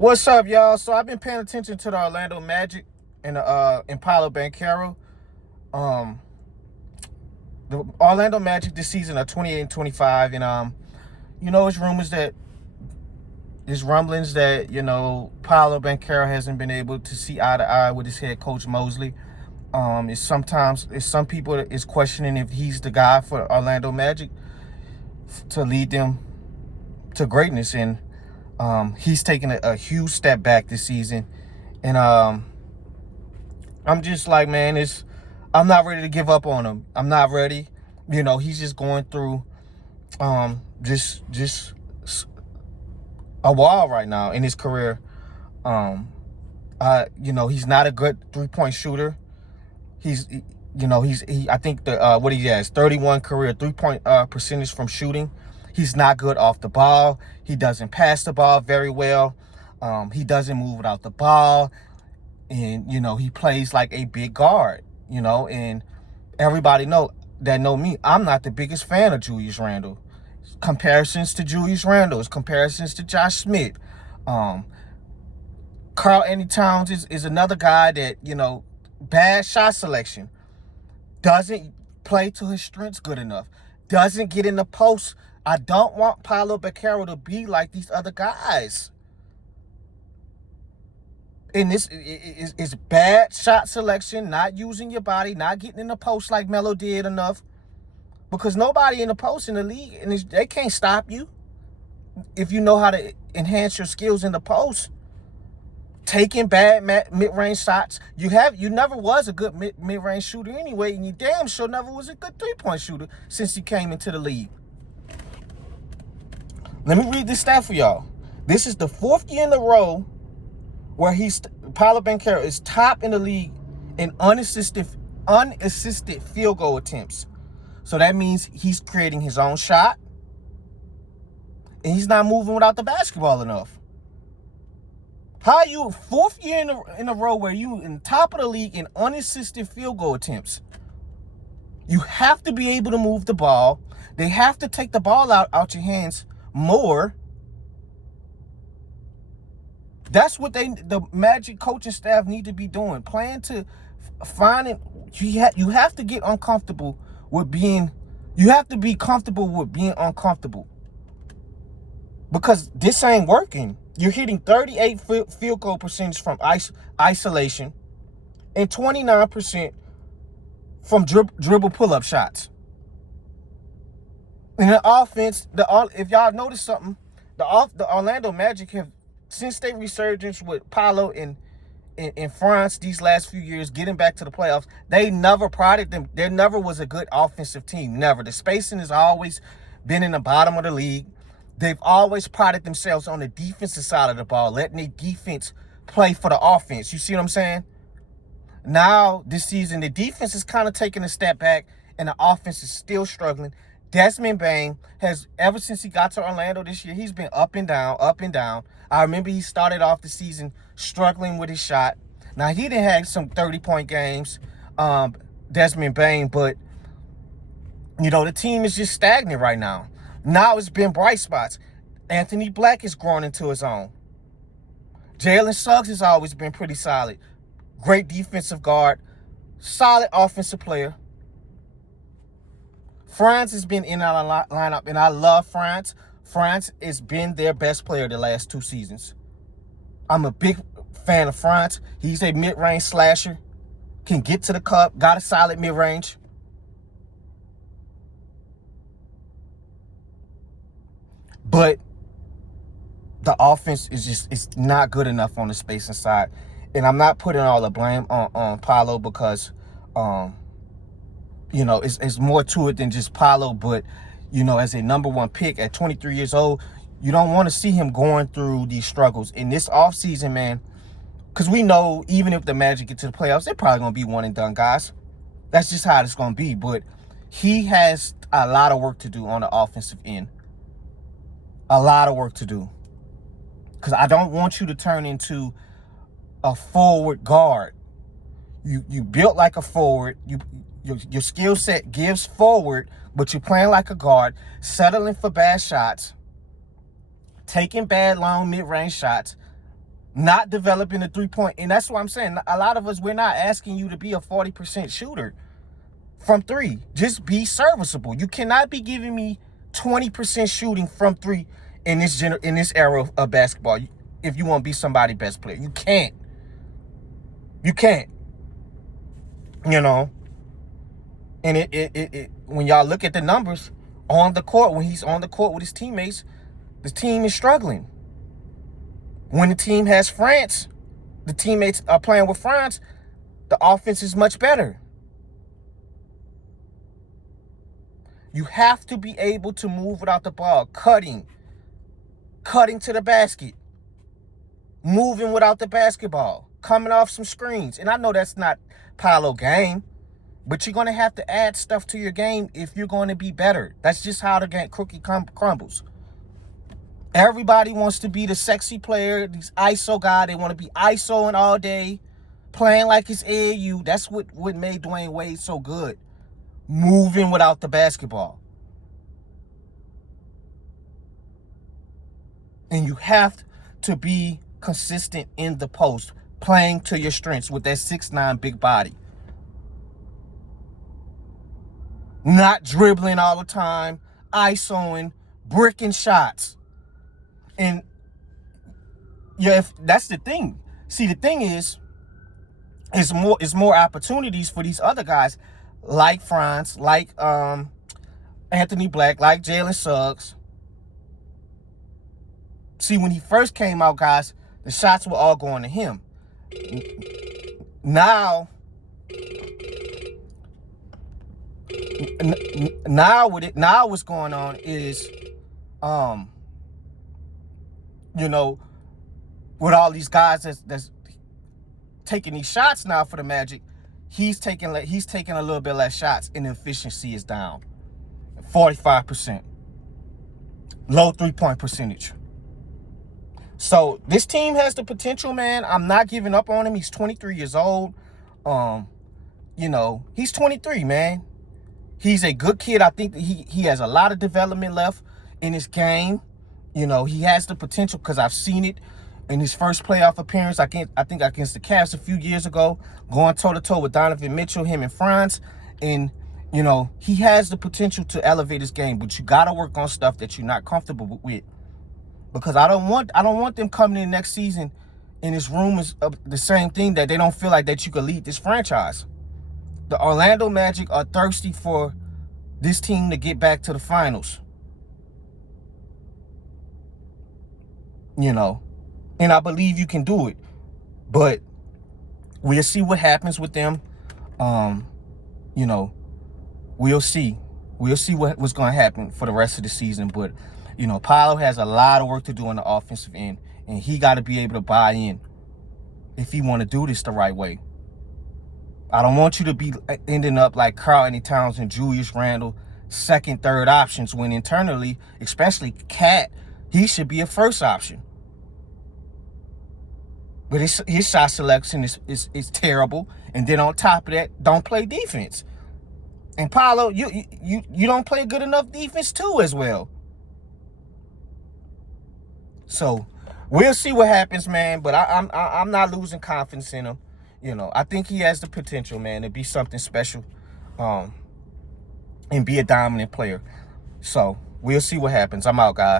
What's up, y'all? So I've been paying attention to the Orlando Magic and Paolo Banchero. Um, the Orlando Magic this season are 28-25, and it's rumblings that Paolo Banchero hasn't been able to see eye to eye with his head coach Mosley. It's some people is questioning if he's the guy for Orlando Magic to lead them to greatness, and he's taken a huge step back this season. And I'm just like, man, I'm not ready to give up on him. I'm not ready. He's just going through just a wall right now in his career. He's not a good 3-point shooter. I think what he has, 31 career 3-point percentage from shooting. He's not good off the ball. He doesn't pass the ball very well. He doesn't move without the ball. And, he plays like a big guard, and everybody know me. I'm not the biggest fan of Julius Randle. Comparisons to Julius Randle, comparisons to Josh Smith. Karl Anthony Towns is another guy that, bad shot selection. Doesn't play to his strengths good enough. Doesn't get in the post. I don't want Paolo Banchero to be like these other guys. And this is bad shot selection, not using your body, not getting in the post like Melo did enough. Because nobody in the post in the league, and they can't stop you if you know how to enhance your skills in the post. Taking bad mid-range shots. You never was a good mid-range shooter anyway, and you damn sure never was a good 3-point shooter since you came into the league. Let me read this stat for y'all. This is the 4th year in a row where Paolo Banchero is top in the league in unassisted field goal attempts. So that means he's creating his own shot, and he's not moving without the basketball enough. How are you 4th year in a row where you in top of the league in unassisted field goal attempts? You have to be able to move the ball. They have to take the ball out your hands more. That's what the Magic coaching staff need to be doing. Plan to find it. You have to get uncomfortable with being. You have to be comfortable with being uncomfortable. Because this ain't working. You're hitting 38 field goal percentage from isolation and 29% from dribble pull-up shots. In the offense, if y'all notice something, the Orlando Magic have, since they resurgence with Paolo and Franz these last few years, getting back to the playoffs, they never prided them. There never was a good offensive team. Never. The spacing has always been in the bottom of the league. They've always prided themselves on the defensive side of the ball, letting their defense play for the offense. You see what I'm saying? Now, this season, the defense is kind of taking a step back, and the offense is still struggling. Desmond Bane has, ever since he got to Orlando this year, he's been up and down, up and down. I remember he started off the season struggling with his shot. Now, he didn't have some 30-point games, Desmond Bane, but, the team is just stagnant right now. Now it's been bright spots. Anthony Black is growing into his own. Jalen Suggs has always been pretty solid. Great defensive guard. Solid offensive player. Franz has been in our lineup, and I love Franz. Franz has been their best player the last 2 seasons. I'm a big fan of Franz. He's a mid-range slasher. Can get to the cup. Got a solid mid-range. But the offense it's not good enough on the spacing side. And I'm not putting all the blame on Paolo because, it's more to it than just Paolo. But, as a number 1 pick at 23 years old, you don't want to see him going through these struggles. In this offseason, man, because we know even if the Magic get to the playoffs, they're probably going to be one and done, guys. That's just how it's going to be. But he has a lot of work to do on the offensive end. A lot of work to do. Because I don't want you to turn into a forward guard. You built like a forward. Your skill set gives forward, but you're playing like a guard, settling for bad shots, taking bad long mid-range shots, Not developing a three-point. And that's what I'm saying. A lot of us, we're not asking you to be a 40% shooter from three. Just be serviceable. You cannot be giving me 20% shooting from three in this era of basketball if you want to be somebody's best player. You can't. You can't. You know. And it when y'all look at the numbers on the court, when he's on the court with his teammates, the team is struggling. When the team has Franz, the teammates are playing with Franz, the offense is much better. You have to be able to move without the ball, cutting to the basket, moving without the basketball, coming off some screens. And I know that's not Paolo game, but you're going to have to add stuff to your game if you're going to be better. That's just how the cookie crumbles. Everybody wants to be the sexy player, these ISO guy. They want to be ISOing all day, playing like it's AAU. That's what made Dwayne Wade so good. Moving without the basketball. And you have to be consistent in the post, playing to your strengths with that 6'9" big body. Not dribbling all the time, ISOing, bricking shots. And yeah, if that's the thing. See, the thing is more opportunities for these other guys like Franz, like Anthony Black, like Jalen Suggs. See, when he first came out, guys, the shots were all going to him. Now what's going on is with all these guys that's taking these shots now for the Magic, he's taking a little bit less shots, and the efficiency is down 45%, low 3-point percentage. So this team has the potential, man. I'm not giving up on him. He's 23 years old. He's 23, man. He's a good kid. I think that he has a lot of development left in his game. He has the potential because I've seen it in his first playoff appearance. I think against the Cavs a few years ago, going toe-to-toe with Donovan Mitchell, him and Franz. And, he has the potential to elevate his game, but you got to work on stuff that you're not comfortable with. Because I don't want them coming in next season and this rumors of the same thing, that they don't feel like that you could lead this franchise. The Orlando Magic are thirsty for this team to get back to the finals. And I believe you can do it. But we'll see what happens with them. We'll see. We'll see what's going to happen for the rest of the season. But, Paolo has a lot of work to do on the offensive end. And he got to be able to buy in if he want to do this the right way. I don't want you to be ending up like Karl-Anthony Towns and Julius Randle, second, third options, when internally, especially Cat, he should be a first option. But his shot selection is terrible. And then on top of that, don't play defense. And Paolo, you don't play good enough defense too as well. So we'll see what happens, man. But I'm not losing confidence in him. I think he has the potential, man, to be something special, and be a dominant player. So we'll see what happens. I'm out, guys.